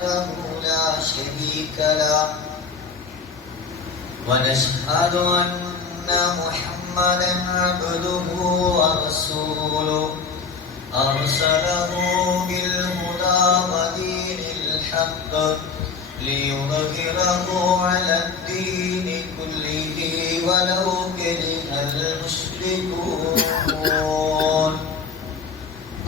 وحده لا شريك له. ونشهد أن محمدا عبده ورسوله. أرسله بالهدى ودين الحق ليظهره على الدين كله ولو كره المشركون.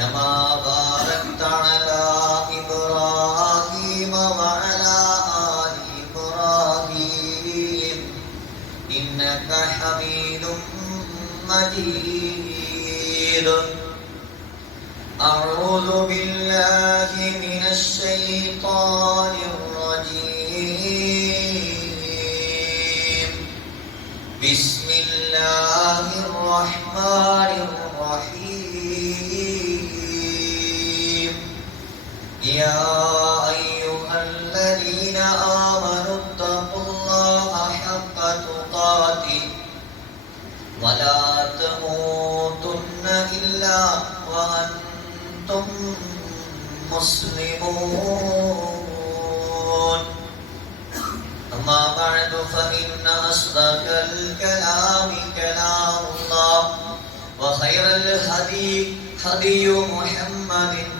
كما باركت على إبراهيم وعلى آل إبراهيم إنك حميد مجيد. أعوذ بالله من الشيطان الرجيم. بسم الله الرحمن الرحيم. يا أيها الذين آمنوا اتقوا الله حق تقاته ولا تموتن إلا وأنتم مسلمون. أما بعد فإن أصدق الكلام كلام الله وخير الهدي هدي محمد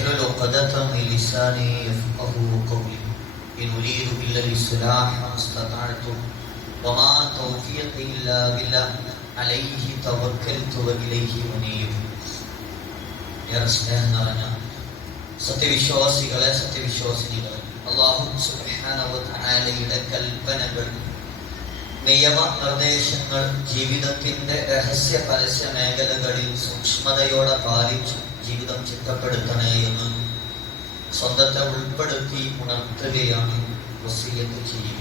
واحلل عقدة من لساني يفقه قولي إن أريد إلا الإصلاح ما استطعت وما توفيقي إلا بالله عليه توكلت وإليه أنيب ഏറെ സ്നേഹം നിറഞ്ഞ സത്യവിശ്വാസികളെ സത്യവിശ്വാസിനികളെ അള്ളാഹു സുബ്ഹാനഹുവതആലയുടെ കൽപ്പനകൾ നിയമ നിർദ്ദേശങ്ങൾ ജീവിതത്തിന്റെ രഹസ്യ പരസ്യ മേഖലകളിൽ സൂക്ഷ്മതയോടെ പാലിച്ച് ജീവിതം ചിട്ടപ്പെടുത്തണേ എന്ന് സ്വന്തത്തെ ഉൾപ്പെടുത്തി ഉണർത്തുകയാണ് വസീയത്ത് ചെയ്യുക.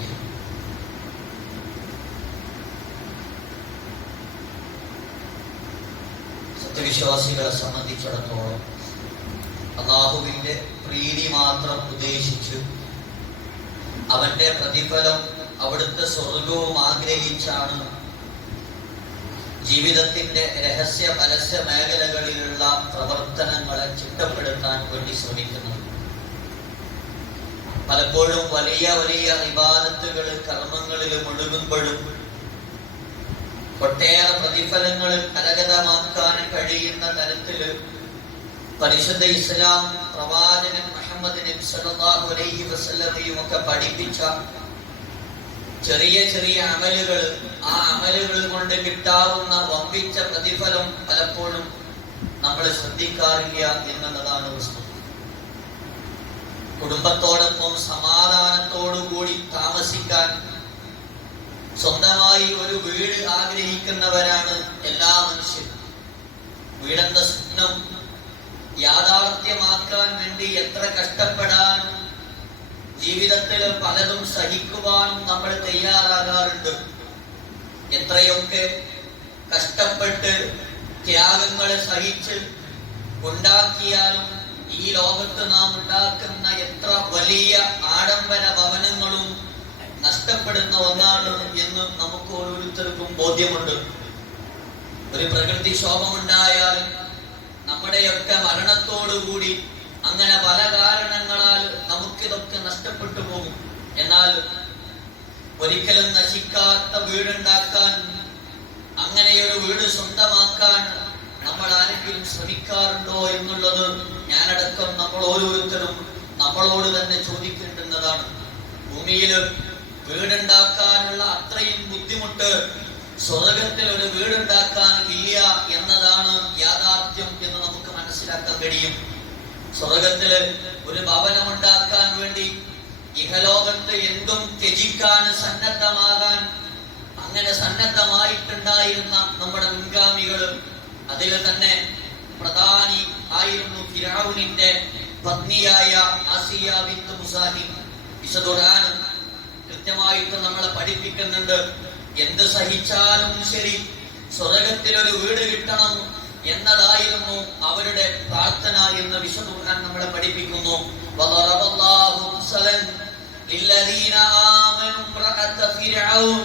സത്യവിശ്വാസികളെ സംബന്ധിച്ചിടത്തോളം അള്ളാഹുവിന്റെ പ്രീതി മാത്രം ഉദ്ദേശിച്ച് അവന്റെ പ്രതിഫലം അവിടുത്തെ സ്വർഗവും ആഗ്രഹിച്ചാണ് ജീവിതത്തിന്റെ രഹസ്യ പരസ്യ മേഖലകളിലുള്ള പ്രവർത്തനങ്ങളെ ചിട്ടപ്പെടുത്താൻ വേണ്ടി ശ്രമിക്കുന്നു. പലപ്പോഴും വലിയ വലിയ ഇബാദത്തുകൾ കർമ്മങ്ങളിൽ മുഴുകുമ്പോഴും ഒട്ടേറെ പ്രതിഫലങ്ങൾ കരഗതമാക്കാൻ കഴിയുന്ന തരത്തിൽ പരിശുദ്ധ ഇസ്ലാം പ്രവാചകൻ മുഹമ്മദ് നബി അലൈഹി ഒക്കെ പഠിപ്പിച്ച ചെറിയ ചെറിയ അമലുകൾ ആ അമലുകൾ കൊണ്ട് കിട്ടാവുന്ന വമ്പിച്ച പ്രതിഫലം പലപ്പോഴും നമ്മൾ ശ്രദ്ധിക്കാറില്ല എന്നുള്ളതാണ് വസ്തു കുടുംബത്തോടൊപ്പം സമാധാനത്തോടു കൂടി താമസിക്കാൻ സ്വന്തമായി ഒരു വീട് ആഗ്രഹിക്കുന്നവരാണ് എല്ലാ മനുഷ്യരും. വീടെന്ന സ്വപ്നം യാഥാർത്ഥ്യമാക്കാൻ വേണ്ടി എത്ര കഷ്ടപ്പെടാനും ജീവിതത്തിൽ പലതും സഹിക്കുവാനും നമ്മൾ തയ്യാറാകാറുണ്ട്. എത്രയൊക്കെ കഷ്ടപ്പെട്ട് ത്യാഗങ്ങൾ സഹിച്ച് ഉണ്ടാക്കിയാലും ഈ ലോകത്ത് നാം ഉണ്ടാക്കുന്ന എത്ര വലിയ ആഡംബര ഭവനങ്ങളും നഷ്ടപ്പെടുന്ന ഒന്നാണ് എന്ന് നമുക്ക് ഓരോരുത്തർക്കും ബോധ്യമുണ്ട്. ഒരു പ്രകൃതി ക്ഷോഭമുണ്ടായാൽ നമ്മുടെയൊക്കെ മരണത്തോടുകൂടി അങ്ങനെ പല കാരണങ്ങളാൽ നമുക്കിതൊക്കെ നഷ്ടപ്പെട്ടു പോകും. എന്നാൽ ഒരിക്കലും നശിക്കാത്ത വീടുണ്ടാക്കാൻ അങ്ങനെയൊരു വീട് സ്വന്തമാക്കാൻ നമ്മൾ ആരെങ്കിലും ശ്രമിക്കാറുണ്ടോ എന്നുള്ളത് ഞാനടക്കം നമ്മൾ ഓരോരുത്തരും നമ്മളോട് തന്നെ ചോദിക്കേണ്ടുന്നതാണ്. ഭൂമിയിൽ വീടുണ്ടാക്കാനുള്ള അത്രയും ബുദ്ധിമുട്ട് സ്വർഗത്തിൽ ഒരു വീടുണ്ടാക്കാൻ ഇല്ല എന്നതാണ് യാഥാർത്ഥ്യം എന്ന് നമുക്ക് മനസ്സിലാക്കാൻ കഴിയും. സ്വർഗത്തിൽ ഒരു ഭവനം ഉണ്ടാക്കാൻ വേണ്ടി ഇഹലോകത്ത് എന്തും ത്യജിക്കാൻ സന്നദ്ധമാകാൻ അങ്ങനെ സന്നദ്ധമായിട്ടുണ്ടായിരുന്ന നമ്മുടെ മുൻഗാമികൾ അതിൽ തന്നെ പ്രധാനി ആയിരുന്നു ഫിറാവുനിന്റെ പത്നിയായ ആസിയ ബിന്ദു മുസാഹി വിശദുറാൻ കൃത്യമായിട്ട് നമ്മളെ പഠിപ്പിക്കുന്നുണ്ട്. എന്ത് സഹിച്ചാലും ശരി സ്വർഗത്തിൽ ഒരു വീട് കിട്ടണം എന്നതായിരുന്നു അവരുടെ പ്രാർത്ഥന എന്ന് വിശദുറാൻ നമ്മളെ പഠിപ്പിക്കുന്നു وضرب الله مثلا للذين آمنوا امرأة فرعون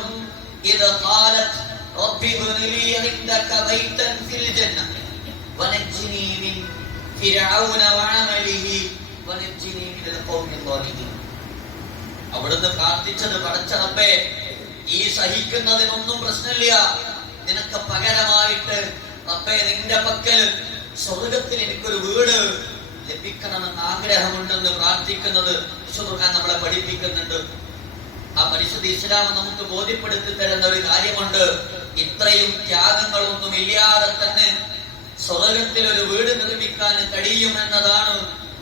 إذ قالت رب ابن لي عندك بيتا في الجنة ونجني من فرعون وعمله ونجني من القوم الظالمين അവിടുന്ന് പ്രാർത്ഥിച്ചത് പടച്ചറപ്പേ ഈ സഹിക്കുന്നതിനൊന്നും പ്രശ്നമില്ല നിനക്ക് പകരമായിട്ട് റബ്ബേ നിന്റെ പക്കൽ സ്വർഗത്തിൽ എനിക്കൊരു വീട് ലഭിക്കണമെന്ന് ആഗ്രഹമുണ്ടെന്ന് പ്രാർത്ഥിക്കുന്നത് വിശ്വഖാൻ നമ്മളെ പഠിപ്പിക്കുന്നുണ്ട്. ആ പരിശുദ്ധ ഇസ്ലാം നമുക്ക് ബോധ്യപ്പെടുത്തി തരുന്ന ഒരു കാര്യമുണ്ട്. ഇത്രയും ത്യാഗങ്ങളൊന്നും ഇല്ലാതെ തന്നെ സ്വർഗത്തിൽ ഒരു വീട് നിർമ്മിക്കാൻ കഴിയുമെന്നതാണ്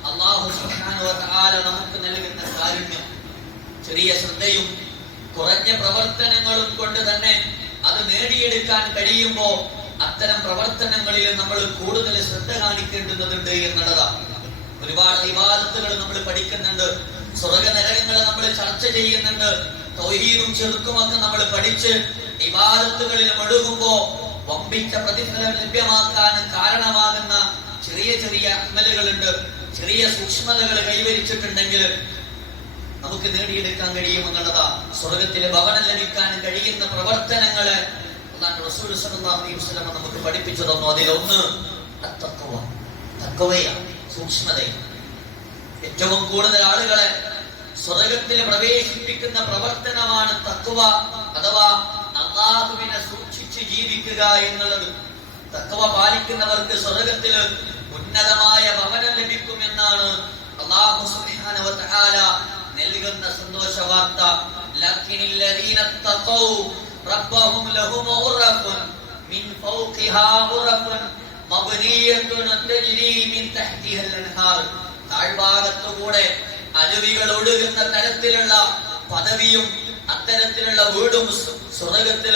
അള്ളാഹു സുബ്ഹാനഹു വ തആല നമുക്ക് നൽകുന്ന കാരുണ്യം. ചെറിയ ശ്രദ്ധയും കുറഞ്ഞ പ്രവർത്തനങ്ങളും കൊണ്ട് തന്നെ അത് നേടിയെടുക്കാൻ കഴിയുമ്പോ അത്തരം പ്രവർത്തനങ്ങളിൽ നമ്മൾ കൂടുതൽ ശ്രദ്ധ കാണിക്കേണ്ടതുണ്ട് എന്നുള്ളതാണ്. ഒരുപാട് വിവാദത്തുകൾ നമ്മൾ പഠിക്കുന്നുണ്ട്. സ്വർഗ നരകങ്ങൾ നമ്മൾ ചർച്ച ചെയ്യുന്നുണ്ട്. തൗഹീദും ചെറുക്കുമൊക്കെ നമ്മൾ പഠിച്ച് വിവാദത്തുകളിൽ മുഴുകുമ്പോ വമ്പിച്ച പ്രതിഫലം ലഭ്യമാക്കാൻ കാരണമാകുന്ന ചെറിയ ചെറിയ അമലുകളുണ്ട്. ചെറിയ സൂക്ഷ്മതകൾ കൈവരിച്ചിട്ടുണ്ടെങ്കിൽ നമുക്ക് നേടിയെടുക്കാൻ കഴിയുമെന്നുള്ളതാ സ്വർഗത്തിലെ ഭവനം ലഭിക്കാൻ കഴിയുന്ന പ്രവർത്തനങ്ങൾ നമുക്ക് പഠിപ്പിച്ചു അതിലൊന്ന് അത്തഖ്വ. തഖ്വയാണ് സൂക്ഷ്മതയും. ഏറ്റവും കൂടുതൽ ആളുകളെ സ്വർഗത്തിൽ പ്രവേശിപ്പിക്കുന്ന പ്രവർത്തനമാണ് തക്കുവ അഥവാ അള്ളാഹുവിനെ സൂക്ഷിച്ച് ജീവിക്കുക എന്നുള്ളത്. തക്കുവ പാലിക്കുന്നവർക്ക് സ്വർഗത്തിൽ ഉന്നതമായ ഭവനം ലഭിക്കും എന്നാണ് അള്ളാഹു നൽകുന്ന സന്തോഷ വാർത്ത റബ്ബഹും غرف من മിൻ ഫൗഖിഹാ مبنية تجري من تحتها الأنهار. താഴ്ഭാഗത്തു കൂടെ അരുവികൾ ഒഴുകുന്ന തരത്തിലുള്ള പദവിയും അത്തരത്തിലുള്ള വീടും സ്വർഗത്തിൽ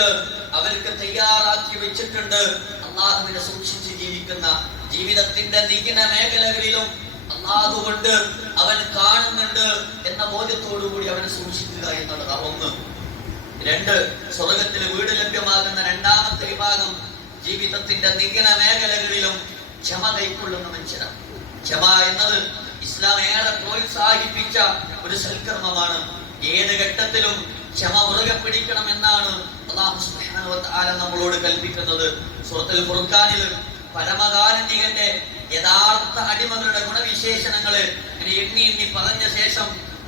അവർക്ക് തയ്യാറാക്കി വെച്ചിട്ടുണ്ട്. അള്ളാഹുവിനെ സൂക്ഷിച്ച് ജീവിക്കുന്ന ജീവിതത്തിന്റെ നികിന മേഖലകളിലും അള്ളാഹു കൊണ്ട് അവൻ കാണുന്നുണ്ട് എന്ന ബോധ്യത്തോടു കൂടി അവനെ സൂക്ഷിക്കുക എന്നുള്ളതാണ് ഒന്ന്. രണ്ട് സ്വർഗത്തിൽ വീട് ലഭ്യമാകുന്ന രണ്ടാമത്തെ വിഭാഗം ജീവിതത്തിന്റെ നിഗന മേഖലകളിലും ക്ഷമ കൈക്കൊള്ളുന്ന മനുഷ്യരാണ് ക്ഷമ എന്നത് ഇസ്ലാം ഏറെ പ്രോത്സാഹിപ്പിച്ച ഒരു സൽക്കർമ്മമാണ്. ഏത് ഘട്ടത്തിലും ക്ഷമ മുറുകെ പിടിക്കണം എന്നാണ് വ തആല നമ്മളോട് കൽപ്പിക്കുന്നത്. സൂറത്തുൽ ഫുർഖാനിൽ പരമകാരുണികന്റെ യഥാർത്ഥ അടിമകളുടെ ഗുണവിശേഷണങ്ങൾ എണ്ണി എണ്ണി പറഞ്ഞ ശേഷം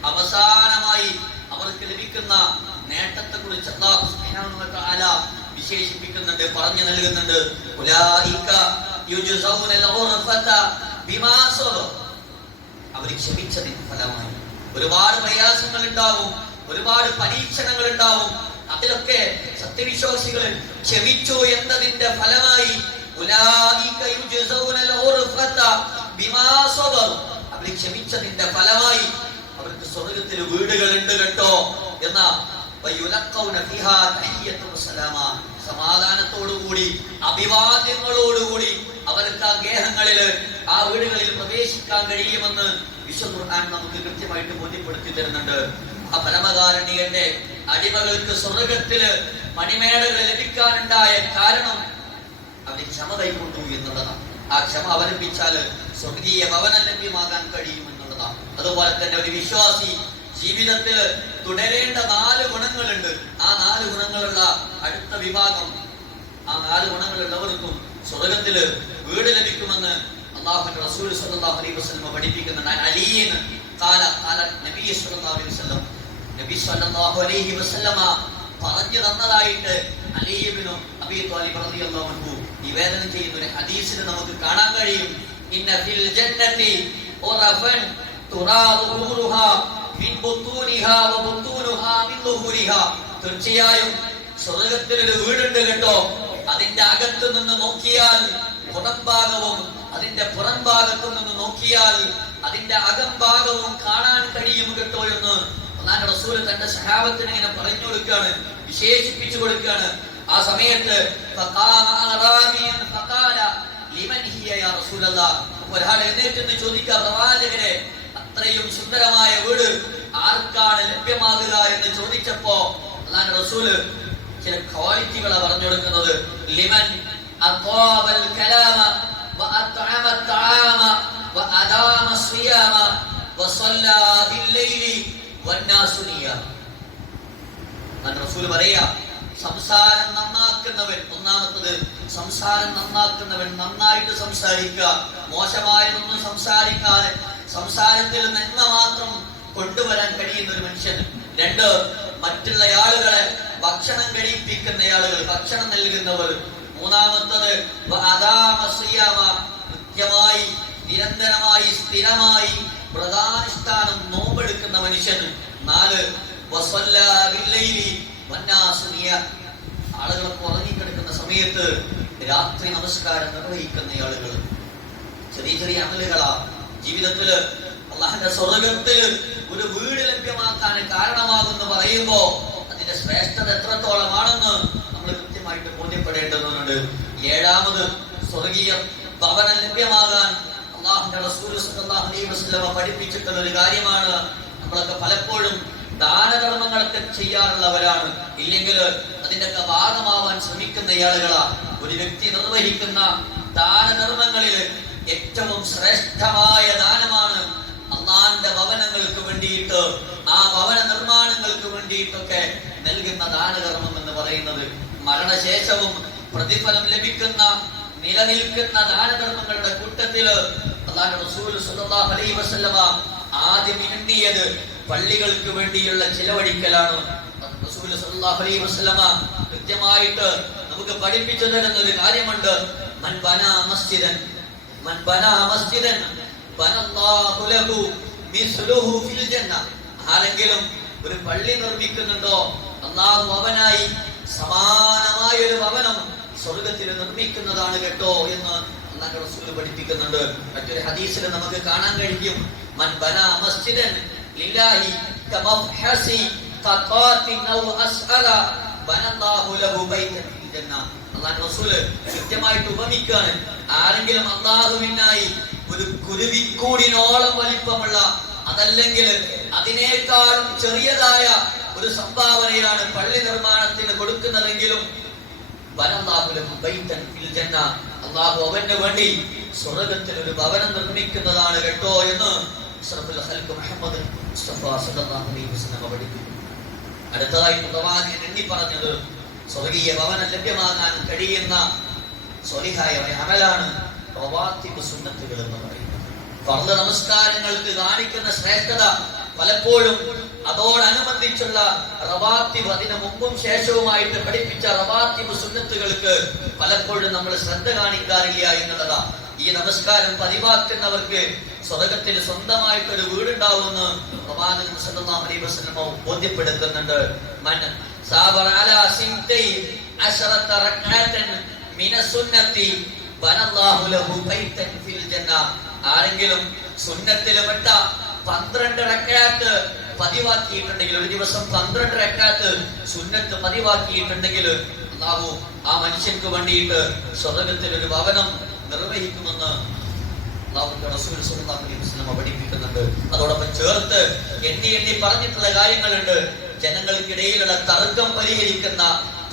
അവസാനമായി അവർക്ക് ലഭിക്കുന്ന നേട്ടത്തെ കുറിച്ച് സുബ്ഹാനഹു വ തആല വിശേഷിപ്പിക്കുന്നുണ്ട് പറഞ്ഞു നൽകുന്നുണ്ട്. ഉലായിക യുജസൗനൽ ഉർഫത ഫലമായി. ഒരുപാട് പ്രയാസങ്ങൾ ഉണ്ടാവും ഒരുപാട് പരീക്ഷണങ്ങൾ ഉണ്ടാവും അതിലൊക്കെ സത്യവിശ്വാസികൾ ക്ഷമിച്ചു എന്നതിന്റെ ഫലമായി അവർ ക്ഷമിച്ചതിന്റെ ഫലമായി അവർക്ക് സ്വർഗത്തിൽ വീടുകൾ ഉണ്ട് കേട്ടോ എന്ന സമാധാനത്തോടുകൂടി അഭിവാദ്യങ്ങളോടുകൂടി അവർക്ക് ആ ഗേഹങ്ങളിൽ ആ വീടുകളിൽ പ്രവേശിക്കാൻ കഴിയുമെന്ന് വിശ്വ ഖുർആൻ നമുക്ക് കൃത്യമായിട്ട് ബോധ്യപ്പെടുത്തി തരുന്നുണ്ട്. ആ പരമകാരണീയന്റെ അടിമകൾക്ക് സ്വർഗത്തിൽ മണിമേടകൾ ലഭിക്കാനുണ്ടായ കാരണം അവന് ക്ഷമ കൈക്കൊണ്ടു എന്നുള്ളതാണ്. ആ ക്ഷമ അവലംബിച്ചാൽ സ്വർഗീയ ഭവനം ലഭ്യമാകാൻ കഴിയും എന്നുള്ളതാണ് അതുപോലെ തന്നെ ഒരു വിശ്വാസി ജീവിതത്തിൽ തുടരേണ്ട നാല് ഗുണങ്ങളുണ്ട്. ആ നാല് ഗുണങ്ങളുള്ള അടുത്ത വിഭാഗം ആ നാല് ഗുണങ്ങളുള്ളവർക്കും സ്വർഗത്തിൽ വീട് ലഭിക്കുമെന്ന് അള്ളാഹുന്റെ റസൂൽ സല്ലല്ലാഹു അലൈഹി വസല്ലം പഠിപ്പിക്കുന്നുണ്ട്. അൻ അലിയിൻ ഖാല ഖാല നബി സല്ലല്ലാഹു അലൈഹി വസല്ലം. നബി സല്ലല്ലാഹു അലൈഹി വസല്ലമ പറഞ്ഞു തന്നതായിട്ട് അലിയിബ്നു അബീ ത്വാലിബ് റളിയല്ലാഹു അൻഹു നിവേദനം ചെയ്യുന്ന ഒരു ഹദീസിൽ നമുക്ക് കാണാൻ കഴിയും. ഇന്ന ഫിൽ ജന്നതി ഉറഫൻ തുറാദു തീർച്ചയായും സ്വർഗത്തിനൊരു വീടുണ്ട് കേട്ടോ. അതിന്റെ അകത്തു നിന്ന് നോക്കിയാൽ പുറംഭാഗവും അതിന്റെ പുറം ഭാഗത്തു നിന്ന് നോക്കിയാൽ അതിന്റെ അകംഭാഗവും കാണാൻ കഴിയും കേട്ടോ എന്ന് ഒന്നാം റസൂൽ തന്റെ സഹാബത്തിന് ഇങ്ങനെ പറഞ്ഞു കൊടുക്കുകയാണ് വിശേഷിപ്പിച്ചു കൊടുക്കുകയാണ്. ആ സമയത്ത് ഒരാൾ എഴുന്നേറ്റെന്ന് ചോദിക്കുക പ്രവാചകരെ അത്രയും സുന്ദരമായ വീട് ആർക്കാണ് ലഭ്യമാകുക എന്ന് ചോദിച്ചപ്പോ അതാണ് റസൂൽ ചില ക്വാളിറ്റികളെ പറഞ്ഞു കൊടുക്കുന്നത് ലിമൻ പറയാ സംസാരം നന്നാക്കുന്നവൻ ഒന്നാമത്തത് സംസാരം നന്നാക്കുന്നവൻ നന്നായിട്ട് സംസാരിക്കുക. മോശമായതൊന്നും സംസാരിക്കാതെ സംസാരത്തിൽ നന്മ മാത്രം കൊണ്ടുവരാൻ കഴിയുന്ന ഒരു മനുഷ്യൻ. രണ്ട് മറ്റുള്ള ആളുകളെ ഭക്ഷണം കഴിപ്പിക്കുന്ന ആളുകൾ ഭക്ഷണം നൽകുന്നവർ. മൂന്നാമത്തത്. കൃത്യമായി നിരന്തരമായി സ്ഥിരമായി വ്രതാനുഷ്ഠാനം നോമ്പെടുക്കുന്ന മനുഷ്യൻ. നാല് ആളുകൾ ഉറങ്ങിക്കിടക്കുന്ന സമയത്ത് രാത്രി നമസ്കാരം നിർവഹിക്കുന്ന ആളുകൾ. ചെറിയ ചെറിയ അമലുകളാ. ജീവിതത്തിൽ അള്ളാഹിന്റെ സ്വർഗത്തിൽ ഒരു വീട് ലഭ്യമാക്കാൻ കാരണമാകുമെന്ന് പറയുമ്പോ അതിന്റെ ശ്രേഷ്ഠത എത്രത്തോളമാണെന്ന് നമ്മൾ കൃത്യമായിട്ട് ബോധ്യപ്പെടേണ്ടതുണ്ട്. ഏഴാമത് സ്വർഗീയ ഭവനം ലഭ്യമാകാൻ പഠിപ്പിച്ചിട്ടുള്ള ഒരു കാര്യമാണ്. നമ്മളൊക്കെ പലപ്പോഴും ദാനധർമ്മങ്ങളൊക്കെ ചെയ്യാറുള്ളവരാണ്. ഇല്ലെങ്കിൽ അതിന്റെയൊക്കെ ഭാഗമാവാൻ ശ്രമിക്കുന്ന ആളുകളാ. ഒരു വ്യക്തി നിർവഹിക്കുന്ന ദാനധർമ്മങ്ങളിൽ ഏറ്റവും ശ്രേഷ്ഠമായ ദാനമാണ് അള്ളാന്റെ ഭവനങ്ങൾക്ക് വേണ്ടിയിട്ട് ആ ഭവന നിർമ്മാണങ്ങൾക്ക് വേണ്ടിയിട്ടൊക്കെ നൽകുന്ന ദാനകർമ്മം എന്ന് പറയുന്നത് മരണശേഷവും പ്രതിഫലം ലഭിക്കുന്ന നിലനിൽക്കുന്ന ദാനധർമ്മങ്ങളുടെ കൂട്ടത്തിൽ അലൈഹി വസല്ലമ ആദ്യം എണ്ണിയത് പള്ളികൾക്ക് വേണ്ടിയുള്ള ചിലവഴിക്കലാണ്. റസൂൽ അലൈഹി വസല്ലമ കൃത്യമായിട്ട് നമുക്ക് പഠിപ്പിച്ചു തരുന്ന ഒരു കാര്യമുണ്ട്. മൻ മസ്ജിദൻ മൻ മസ്ജിദൻ ലഹു മിസ്ലുഹു ഫിൽ ആരെങ്കിലും ഒരു പള്ളി നിർമ്മിക്കുന്നുണ്ടോ? അള്ളാഹു അവനായി സമാനമായ ഒരു ഭവനം സ്വർഗത്തിൽ നിർമ്മിക്കുന്നതാണ് കേട്ടോ എന്ന് അള്ളാഹു റസൂൽ പഠിപ്പിക്കുന്നുണ്ട്. മറ്റൊരു ഹദീസിൽ നമുക്ക് കാണാൻ കഴിയും. മൻ മസ്ജിദൻ ലില്ലാഹി ഔ അസ്അല ലഹു ബൈതൻ ഫിൽ അള്ളാഹു റസൂൽ കൃത്യമായിട്ട് ഉപമിക്കുകയാണ് ആരെങ്കിലും അള്ളാഹുവിനായി ഒരു കുരുവിക്കൂടിനോളം വലിപ്പമുള്ള അതല്ലെങ്കിൽ അതിനേക്കാൾ ചെറിയതായ ഒരു സംഭാവനയാണ് പള്ളി നിർമ്മാണത്തിന് കൊടുക്കുന്നതെങ്കിലും അള്ളാഹു അവന് വേണ്ടി സ്വർഗത്തിൽ ഒരു ഭവനം നിർമ്മിക്കുന്നതാണ് കേട്ടോ എന്ന് മുഹമ്മദ് മുസ്തഫ പഠിപ്പിക്കുന്നു. അടുത്തതായി എണ്ണി പറഞ്ഞത് സ്വർഗീയ ഭവനം ലഭ്യമാകാൻ കഴിയുന്ന സ്വലിഹായ അമലാണ് സുന്നത്തുകൾ എന്ന് പറയുന്നത്. നമസ്കാരങ്ങൾക്ക് കാണിക്കുന്ന ശ്രേഷ്ഠത പലപ്പോഴും അതോടനുബന്ധിച്ചുള്ള റവാത്തിബ് അതിന് മുമ്പും ശേഷവുമായിട്ട് പഠിപ്പിച്ച റവാത്തിബ് സുന്നത്തുകൾക്ക് പലപ്പോഴും നമ്മൾ ശ്രദ്ധ കാണിക്കാറില്ല എന്നുള്ളതാ ഈ നമസ്കാരം പതിവാക്കുന്നവർക്ക് സ്വർഗത്തിൽ സ്വന്തമായിട്ട് ഒരു വീടുണ്ടാവുമെന്ന് പ്രവാചകൻ സല്ലല്ലാഹു അലൈഹി വസല്ലം ബോധ്യപ്പെടുത്തുന്നുണ്ട്. മൻ സാബറ അലാ സിംതൈ അശറത റക്അതൻ മിന സുന്നത്തി ബനല്ലാഹു ലഹു ബൈതൻ ഫിൽ ജന്ന. ആരെങ്കിലും സുന്നത്തിൽ പെട്ട പന്ത്രണ്ട് റക്അത്ത് പതിവാക്കിയിട്ടുണ്ടെങ്കിൽ ഒരു ദിവസം പന്ത്രണ്ട് റക്കാത്ത് സുന്നത്ത് പതിവാക്കിയിട്ടുണ്ടെങ്കിൽ അള്ളാഹു ആ മനുഷ്യർക്ക് വേണ്ടിയിട്ട് സ്വർഗത്തിൽ ഒരു ഭവനം നിർവഹിക്കുമെന്ന് പഠിപ്പിക്കുന്നുണ്ട് അതോടൊപ്പം ചേർത്ത് എണ്ണി എണ്ണി പറഞ്ഞിട്ടുള്ള കാര്യങ്ങളുണ്ട്. ജനങ്ങൾക്കിടയിലുള്ള തർക്കം പരിഹരിക്കുന്ന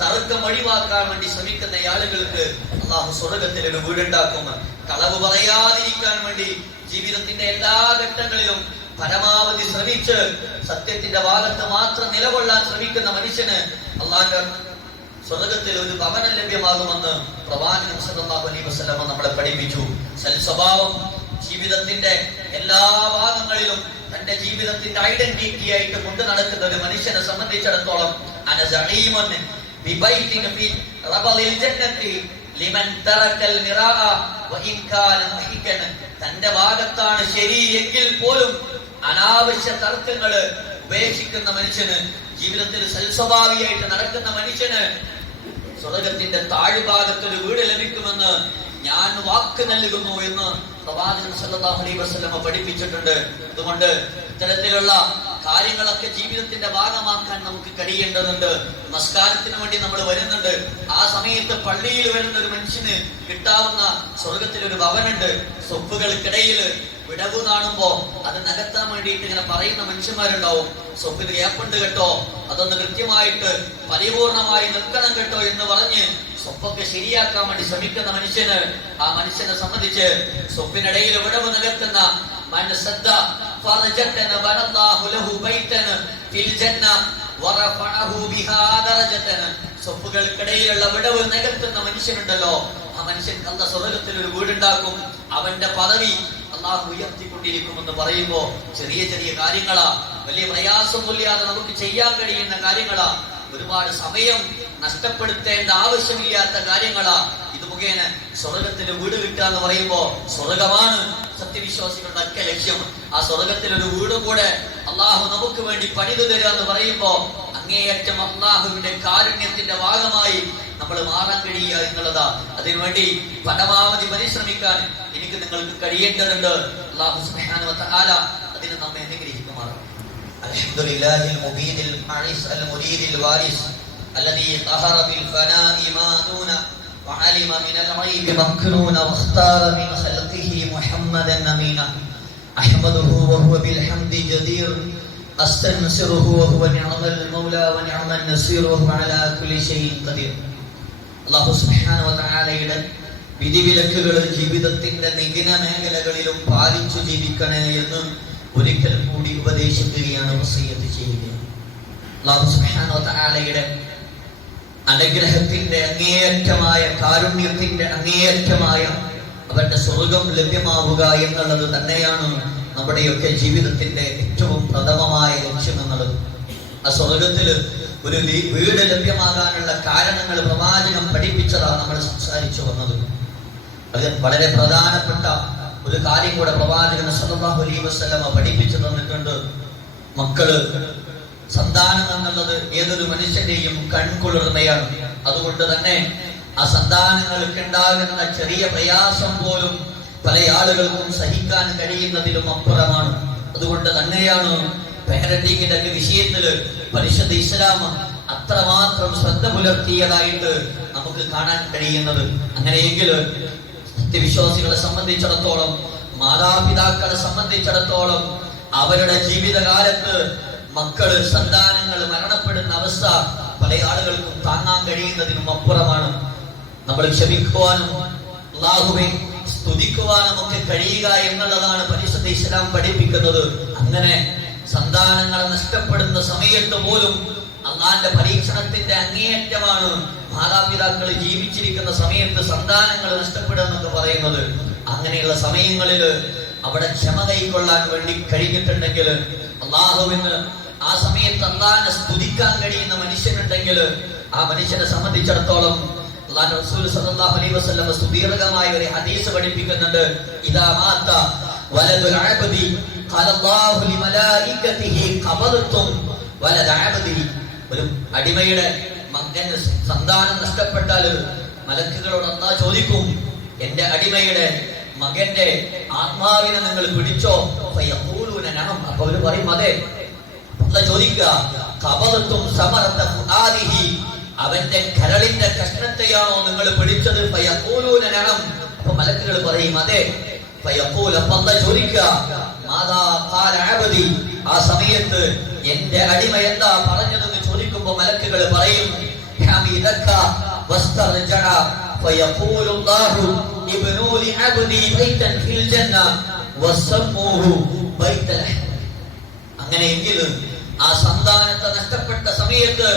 തർക്കം ഒഴിവാക്കാൻ വേണ്ടി ശ്രമിക്കുന്ന ആളുകൾക്ക് അള്ളാഹു സ്വർഗത്തിൽ ഒരു വീടുണ്ടാക്കും. കളവ് പറയാതിരിക്കാൻ വേണ്ടി ജീവിതത്തിന്റെ എല്ലാ ഘട്ടങ്ങളിലും പരമാവധി ശ്രമിച്ച് സത്യത്തിന്റെ ഭാഗത്ത് മാത്രം നിലകൊള്ളാൻ ശ്രമിക്കുന്ന മനുഷ്യന് അള്ളാഹിന്റെ സ്വർഗത്തിൽ ഒരു ഭവനം ലഭ്യമാകുമെന്ന് പ്രവാചകൻ സല്ലല്ലാഹു അലൈഹി വസല്ലമ നമ്മളെ പഠിപ്പിച്ചു. സൽസ്വഭാവം ജീവിതത്തിന്റെ എല്ലാ ഭാഗങ്ങളിലും തന്റെ ജീവിതത്തിന്റെ ഐഡന്റിറ്റി ആയിട്ട് കൊണ്ടു നടക്കുന്ന ഒരു മനുഷ്യനെ സംബന്ധിച്ചിടത്തോളം തന്റെ ഭാഗത്താണ് ശരി എങ്കിൽ പോലും അനാവശ്യ തർക്കങ്ങൾ ഉപേക്ഷിക്കുന്ന മനുഷ്യന് ജീവിതത്തിൽ സൽസ്വഭാവിയായിട്ട് നടക്കുന്ന മനുഷ്യന് സ്വർഗത്തിന്റെ താഴ്ഭാഗത്ത് ഒരു വീട് ലഭിക്കുമെന്ന് ഞാൻ വാക്ക് നൽകുന്നു എന്ന് പ്രവാചകൻ സല്ലല്ലാഹു അലൈഹി പഠിപ്പിച്ചിട്ടുണ്ട്. അതുകൊണ്ട് ഇത്തരത്തിലുള്ള കാര്യങ്ങളൊക്കെ ജീവിതത്തിന്റെ ഭാഗമാക്കാൻ നമുക്ക് കഴിയേണ്ടതുണ്ട്. നമസ്കാരത്തിന് വേണ്ടി നമ്മൾ വരുന്നുണ്ട്. ആ സമയത്ത് പള്ളിയിൽ വരുന്ന ഒരു മനുഷ്യന് കിട്ടാവുന്ന സ്വർഗത്തിൽ ഒരു ഭവനുണ്ട്. സ്വപ്പുകൾക്കിടയിൽ വിടവ് കാണുമ്പോ അത് നികത്താൻ വേണ്ടിയിട്ട് ഇങ്ങനെ പറയുന്ന മനുഷ്യന്മാരുണ്ടാവും. സ്വപ്പിന് ഏപ്പുണ്ട് കേട്ടോ. അതൊന്ന് കൃത്യമായിട്ട് പരിപൂർണമായി നിൽക്കണം കേട്ടോ എന്ന് പറഞ്ഞ് സ്വപ്പൊക്കെ ശരിയാക്കാൻ വേണ്ടി ശ്രമിക്കുന്ന മനുഷ്യന് ആ മനുഷ്യനെ സംബന്ധിച്ച് സ്വപ്പിനിടയിൽ വിടവ് നികത്തുന്ന സ്വപ്പുകൾക്കിടയിലുള്ള വിടവ് നികത്തുന്ന മനുഷ്യനുണ്ടല്ലോ. ആ മനുഷ്യൻ അല്ല സ്വർഗത്തിൽ ഒരു വീടുണ്ടാക്കും. അവന്റെ പദവി അള്ളാഹു ഉയർത്തിക്കൊണ്ടിരിക്കുമെന്ന് പറയുമ്പോ ചെറിയ ചെറിയ കാര്യങ്ങളാ. വലിയ പ്രയാസം പ്രയാസമൊന്നുമില്ലാതെ നമുക്ക് ചെയ്യാൻ കഴിയുന്ന കാര്യങ്ങളാ. ഒരുപാട് സമയം നഷ്ടപ്പെടുത്തേണ്ട ആവശ്യമില്ലാത്ത കാര്യങ്ങളാ. ഇത് മുഖേന സ്വർഗത്തിന്റെ വീട് കിട്ടുക എന്ന് പറയുമ്പോ സ്വർഗമാണ് സത്യവിശ്വാസികളുടെ ഒക്കെ ലക്ഷ്യം. ആ സ്വർഗത്തിൽ ഒരു വീട് കൂടെ അള്ളാഹു നമുക്ക് വേണ്ടി പണിതു തരിക എന്ന് പറയുമ്പോ അങ്ങേയറ്റം അള്ളാഹുവിന്റെ കാരുണ്യത്തിന്റെ ഭാഗമായി നമ്മൾ മാറാൻ കഴിയുക എന്നുള്ളതാ. അതിനുവേണ്ടി പരമാവധി പരിശ്രമിക്കാൻ എനിക്ക് നിങ്ങൾക്ക് കഴിയേണ്ടതുണ്ട്. അള്ളാഹു സുബാന അതിന് നമ്മെ അനുഗ്രഹിക്കുമാറാം അലഹദില്ലാഹിൽ മുബീദിൽ അനീസ് അൽ മുരീദിൽ വാരിസ്. الذي قهر بالفناء ما دون وعلم من الغيب مكنون واختار من خلقه محمدا امينا احمده وهو بالحمد جدير استنصره وهو نعم المولى ونعم النصير وهو على كل شيء قدير അള്ളാഹു സുബ്ഹാനഹു വ തആലയുടെ വിധിവിലക്കുകൾ ജീവിതത്തിന്റെ നികിന മേഖലകളിലും പാലിച്ചു ജീവിക്കണേ എന്ന് ഒരിക്കൽ കൂടി ഉപദേശിക്കുകയാണ് വസീയത്ത് ചെയ്യുകയാണ് അള്ളാഹു സുബ്ഹാനഹു വ തആലയുടെ അനുഗ്രഹത്തിന്റെ അങ്ങേയറ്റമായ കാരുണ്യത്തിന്റെ അങ്ങേയറ്റമായ അവന്റെ സ്വർഗം ലഭ്യമാവുക എന്നുള്ളത് തന്നെയാണ് നമ്മുടെയൊക്കെ ജീവിതത്തിന്റെ ഏറ്റവും പ്രഥമമായ ലക്ഷ്യം എന്നുള്ളത്. ആ സ്വർഗത്തിൽ ഒരു വീട് ലഭ്യമാകാനുള്ള കാരണങ്ങൾ പ്രവാചകം പഠിപ്പിച്ചതാണ് നമ്മൾ സംസാരിച്ചു വന്നത്. അത് വളരെ പ്രധാനപ്പെട്ട ഒരു കാര്യം കൂടെ പ്രവാചകൻ സല്ലല്ലാഹു അലൈഹി വസല്ലമ പഠിപ്പിച്ചു തന്നിട്ടുണ്ട്. മക്കൾ സന്താനം എന്നുള്ളത് ഏതൊരു മനുഷ്യന്റെയും കൺകുളിർമയാണ്. അതുകൊണ്ട് തന്നെ ആ സന്താനങ്ങൾക്ക് ഉണ്ടാകുന്ന ചെറിയ പ്രയാസം പോലും പല ആളുകൾക്കും സഹിക്കാൻ കഴിയുന്നതിലും അപ്പുറമാണ്. അതുകൊണ്ട് തന്നെയാണ് പാരന്റിങ്ങിന്റെ വിഷയത്തിൽ പരിശുദ്ധ ഇസ്ലാം അത്രമാത്രം ശ്രദ്ധ പുലർത്തിയതായിട്ട് നമുക്ക് കാണാൻ കഴിയുന്നത്. അങ്ങനെയെങ്കിൽ സത്യവിശ്വാസികളെ സംബന്ധിച്ചിടത്തോളം മാതാപിതാക്കളെ സംബന്ധിച്ചിടത്തോളം അവരുടെ ജീവിതകാലത്ത് മക്കൾ സന്താനങ്ങൾ മരണപ്പെടുന്ന അവസ്ഥ പല ആളുകൾക്കും താങ്ങാൻ കഴിയുന്നതിനും അപ്പുറമാണ്. നമ്മൾ ക്ഷമിക്കുവാനും അള്ളാഹുവെ സ്തുതിക്കുവാനും ഒക്കെ കഴിയുക എന്നുള്ളതാണ് പരിശുദ്ധ ഇസ്ലാം പഠിപ്പിക്കുന്നത്. അങ്ങനെ സന്താനങ്ങളെ നഷ്ടപ്പെടുന്ന സമയത്ത് പോലും അള്ളാന്റെ പരീക്ഷണത്തിന്റെ അങ്ങേയറ്റമാണ് മാതാപിതാക്കൾ ജീവിച്ചിരിക്കുന്ന സമയത്ത് സന്താനങ്ങൾ നഷ്ടപ്പെടുക പറയുന്നത്. അങ്ങനെയുള്ള സമയങ്ങളിൽ അവിടെ ക്ഷമ കൈക്കൊള്ളാൻ വേണ്ടി കഴിഞ്ഞിട്ടുണ്ടെങ്കിൽ അള്ളാഹുവിന് ആ സമയത്ത് അള്ളാഹിനെ സ്തുതിക്കാൻ കഴിയുന്ന മനുഷ്യനുണ്ടെങ്കിൽ ആ മനുഷ്യനെ സംബന്ധിച്ചിടത്തോളം അള്ളാഹു റസൂൽ സല്ലല്ലാഹു അലൈഹി വസല്ലം സുദീർഘമായ ഒരു ഹദീസ് പഠിപ്പിക്കുന്നുണ്ട്. ഇദാ മാത വലദുൽ അബ്ദി ഖാല അല്ലാഹു ലിമലായികതിഹി ഖബർതും അബ്ദിഹി ഒരു അടിമയുടെ മകന് സന്താനം നഷ്ടപ്പെട്ടാൽ മലക്കുകളോട് അള്ളാഹ് ചോദിക്കും എന്റെ അടിമയുടെ മകന്റെ ആത്മാവിനെ നിങ്ങൾ പിടിച്ചോ? ഫയഖൂലൂന നഅം അപ്പൊ അവർ പറയും അതെ. ചോദിക്കുക. കബലത്തും സമരത്ത ഫുആദിഹി അവന്റെ കരളിന്റെ കഷ്ണത്തെയാണോ നിങ്ങൾ പിടിച്ചത്? ഫയഖൂലൂന നഅം അപ്പൊ മലക്കുകൾ പറയും അതെ. ഫയഖൂല പന്ത ചോദിക്കുക? മാതാ ഖാല അബ്ദി. ആ സമയത്ത് എന്റെ അടിമ എന്താ പറഞ്ഞതെന്ന് ചോദിക്കുമ്പോൾ മലക്കുകൾ പറയും ഹമീദക വസ്തർജഅ ഫയഖൂലു അല്ലാഹു ഇബ്നൂ ലി ബൈതൻ ഫിൽ ജന്ന വസമ്മൂഹു ബൈതൽ അങ്ങനെയെങ്കിൽ ആ സന്താനത്തെ നഷ്ടപ്പെട്ട സമയത്ത്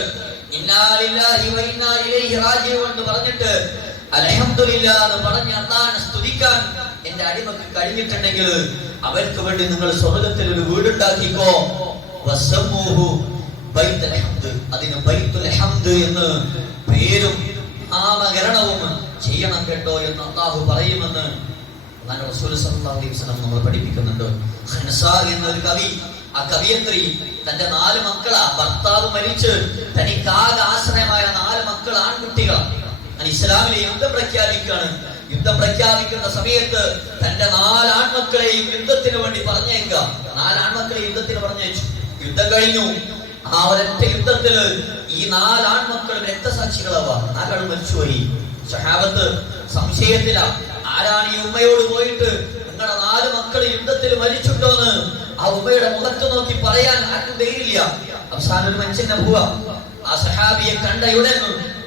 എന്ന് പറഞ്ഞിട്ട് അലഹമില്ല എന്ന് പറഞ്ഞ് അള്ളാഹനെ സ്തുതിക്കാൻ എന്റെ അടിമക്ക് കഴിഞ്ഞിട്ടുണ്ടെങ്കിൽ അവർക്ക് വേണ്ടി നിങ്ങൾ സ്വർഗത്തിൽ ഒരു വീടുണ്ടാക്കിക്കോ. അതിന് എന്ന് പേരും നാമകരണവും ചെയ്യണം കേട്ടോ എന്ന് അള്ളാഹു പറയുമെന്ന് നമ്മൾ പഠിപ്പിക്കുന്നുണ്ട്. എന്നൊരു കവി ആ കവിയത്രി തന്റെ നാല് മക്കളാ. ഭർത്താവ് മരിച്ച്. തനിക്കാകെ ആശ്രയമായ നാല് മക്കൾ ആൺകുട്ടികളാണ് ഞാൻ ഇസ്ലാമിലെ യുദ്ധം പ്രഖ്യാപിക്കുകയാണ് യുദ്ധം പ്രഖ്യാപിക്കുന്ന സമയത്ത് തന്റെ നാല് ആൺമക്കളെയും യുദ്ധത്തിന് വേണ്ടി പറഞ്ഞേക്ക നാല് ആൺമക്കളെ യുദ്ധത്തിന് പറഞ്ഞയച്ചു. യുദ്ധം കഴിഞ്ഞു. ആ ഒരൊറ്റ യുദ്ധത്തിൽ ഈ നാല് ആൺമക്കളും രക്തസാക്ഷികളാവാ. നാലാൾ മരിച്ചുപോയി? സഹാബത്ത് സംശയത്തില. ആരാണ് ഈ ഉമ്മയോട് പോയിട്ട് നിങ്ങളുടെ നാല് മക്കൾ യുദ്ധത്തിൽ മരിച്ചിട്ടോന്ന്? ആ ഉമ്മയുടെ മുഖത്ത് നോക്കി പറയാൻ ആർക്കും ധൈര്യമില്ല അവസാനം ഒരു മനുഷ്യന്റെ പോവാ ആ സഹാബിയെ കണ്ട ഇവിടെ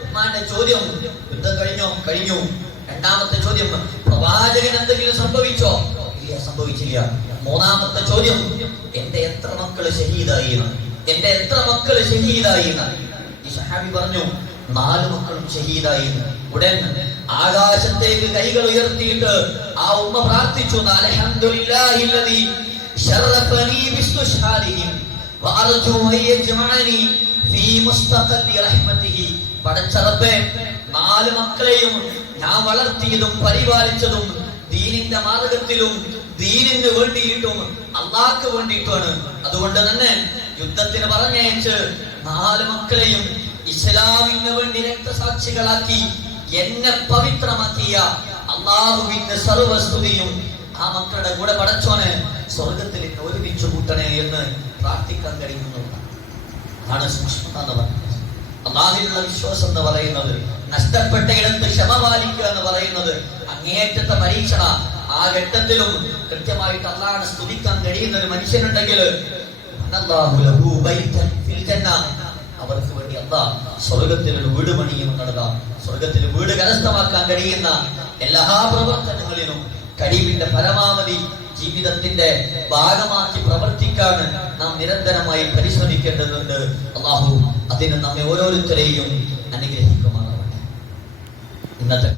ഉമ്മാന്റെ ചോദ്യം യുദ്ധം കഴിഞ്ഞോ കഴിഞ്ഞു രണ്ടാമത്തെ ചോദ്യം പ്രവാചകൻ എന്തെങ്കിലും സംഭവിച്ചോ ഇല്ല സംഭവിച്ചില്ല മൂന്നാമത്തെ ചോദ്യം എന്റെ എത്ര മക്കൾ ഷഹീദായി. എന്റെ എത്ര മക്കൾ ഷഹീദായി. ഈ സഹാബി പറഞ്ഞു നാല് മക്കളും ഷഹീദായി. ഉടൻ ആകാശത്തേക്ക് കൈകൾ ഉയർത്തിയിട്ട് ആ ഉമ്മ പ്രാർത്ഥിച്ചു അൽഹംദുലില്ലാഹില്ലദീ باستشهادهم وارجو ان يجمعني في ഫീ رحمته. റഹ്മതിഹി പടച്ചറബേ നാല് മക്കളെയും ഞാൻ വളർത്തിയതും പരിപാലിച്ചതും ദീനിന്റെ മാർഗത്തിലും ദീനിന് വേണ്ടിയിട്ടും അള്ളാഹ്ക്ക് വേണ്ടിയിട്ടുമാണ് അതുകൊണ്ട് തന്നെ യുദ്ധത്തിന് പറഞ്ഞയച്ച് നാല് മക്കളെയും ഇസ്ലാമിന് വേണ്ടി രക്തസാക്ഷികളാക്കി എന്നെ പവിത്രമാക്കിയ അള്ളാഹുവിന്റെ സർവസ്തുതിയും ആ മക്കളുടെ കൂടെ പടച്ചോനെ സ്വർഗത്തിലേക്ക് ഒരുമിച്ച് കൂട്ടണേ എന്ന് പ്രാർത്ഥിക്കാൻ കഴിയുന്നതാണ് ആണ് സൂക്ഷ്മത എന്ന് പറയുന്നത്. അള്ളാഹിലുള്ള വിശ്വാസം എന്ന് പറയുന്നത് നഷ്ടപ്പെട്ട ഇടത്ത് ക്ഷമ പാലിക്കുക എന്ന് പറയുന്നത് അങ്ങേയറ്റത്തെ പരീക്ഷണ ആ ഘട്ടത്തിലും കൃത്യമായിട്ട് അള്ളാഹിനെ സ്തുതിക്കാൻ കഴിയുന്ന ഒരു മനുഷ്യനുണ്ടെങ്കിൽ. അവർക്ക് വേണ്ടി എന്താ സ്വർഗത്തിൽ ഒരു വീട് നടക്കാം സ്വർഗത്തിൽ വീട് കരസ്ഥമാക്കാൻ കഴിയുന്ന എല്ലാ പ്രവർത്തനങ്ങളിലും കഴിവിന്റെ പരമാവധി ജീവിതത്തിന്റെ ഭാഗമാക്കി പ്രവർത്തിക്കാൻ നാം നിരന്തരമായി പരിശ്രമിക്കേണ്ടതുണ്ട്. അള്ളാഹു അതിന് നമ്മെ ഓരോരുത്തരെയും അനുഗ്രഹിക്കുമാറാവട്ടെ ഇന്നത്തെ